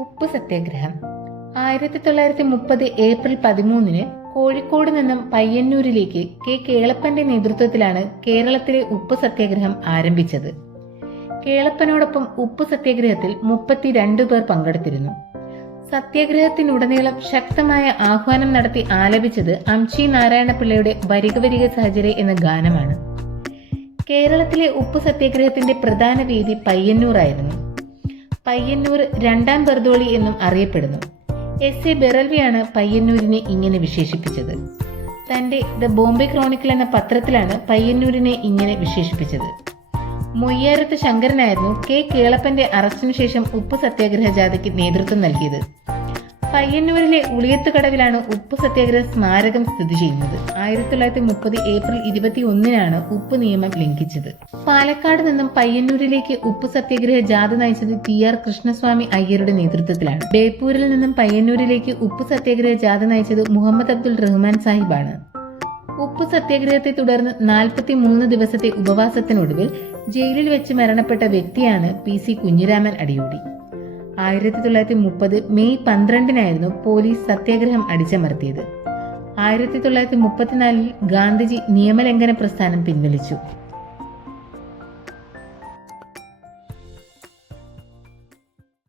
ഉപ്പ് സത്യാഗ്രഹം 1930 ഏപ്രിൽ 13 കോഴിക്കോട് നിന്നും പയ്യന്നൂരിലേക്ക് കെ കേളപ്പന്റെ നേതൃത്വത്തിലാണ് കേരളത്തിലെ ഉപ്പ് സത്യാഗ്രഹം ആരംഭിച്ചത്. കേളപ്പനോടൊപ്പം ഉപ്പ് സത്യാഗ്രഹത്തിൽ 32 പേർ പങ്കെടുത്തിരുന്നു. സത്യാഗ്രഹത്തിനുടനീളം ശക്തമായ ആഹ്വാനം നടത്തി ആലപിച്ചത് അംശി നാരായണപിള്ളയുടെ വരിക വരിക സഹചര്യ എന്ന ഗാനമാണ്. കേരളത്തിലെ ഉപ്പ് സത്യാഗ്രഹത്തിന്റെ പ്രധാന വേദി പയ്യന്നൂരായിരുന്നു. പയ്യന്നൂർ രണ്ടാം ബർദോളി എന്നും അറിയപ്പെടുന്നു. എസ്.എ. ബെറൽവിയാണ് പയ്യന്നൂരിനെ ഇങ്ങനെ വിശേഷിപ്പിച്ചത്. തന്റെ ദ ബോംബെ ക്രോണിക്കിൾ എന്ന പത്രത്തിലാണ് പയ്യന്നൂരിനെ ഇങ്ങനെ വിശേഷിപ്പിച്ചത്. മൊയ്യാരത്ത് ശങ്കരനായിരുന്നു കെ കേളപ്പന്റെ അറസ്റ്റിനു ശേഷം ഉപ്പ് സത്യാഗ്രഹ ജാഥയ്ക്ക് നേതൃത്വം നൽകിയത്. പയ്യന്നൂരിലെ ഉളിയത്തുകടവിലാണ് ഉപ്പ് സത്യാഗ്രഹ സ്മാരകം സ്ഥിതി ചെയ്യുന്നത്. 1930 ഏപ്രിൽ 21 ഉപ്പ് നിയമം ലംഘിച്ചത്. പാലക്കാട് നിന്നും പയ്യന്നൂരിലേക്ക് ഉപ്പ് സത്യാഗ്രഹ ജാഥ നയിച്ചത് PR കൃഷ്ണസ്വാമി അയ്യരുടെ നേതൃത്വത്തിലാണ്. ബേപ്പൂരിൽ നിന്നും പയ്യന്നൂരിലേക്ക് ഉപ്പ് സത്യാഗ്രഹ ജാഥ നയിച്ചത് മുഹമ്മദ് അബ്ദുൾ റഹ്മാൻ സാഹിബാണ്. ഉപ്പ് സത്യാഗ്രഹത്തെ തുടർന്ന് 43 ദിവസത്തെ ഉപവാസത്തിനൊടുവിൽ ജയിലിൽ വെച്ച് മരണപ്പെട്ട വ്യക്തിയാണ് PC Kunhiraman Adiyodi. 1930 May 12 police സത്യാഗ്രഹം അടിച്ചമർത്തിയത്. 1934 ഗാന്ധിജി നിയമലംഘന പ്രസ്ഥാനം പിൻവലിച്ചു.